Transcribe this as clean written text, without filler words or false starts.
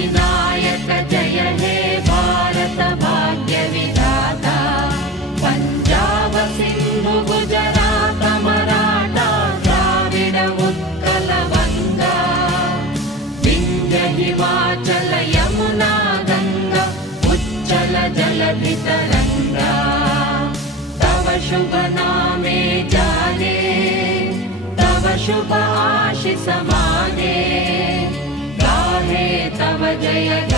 विनायक जय हे भारत भाग्य विधाता पंजाब सिंधु गुजरात मराठा द्राविड उत्कल बंगा विंध्य हिमाचल यमुना गंगा उच्चल जलधि तरंगा तव शुभ नामे जाने तव शुभ आशीष माने गाहे तव जय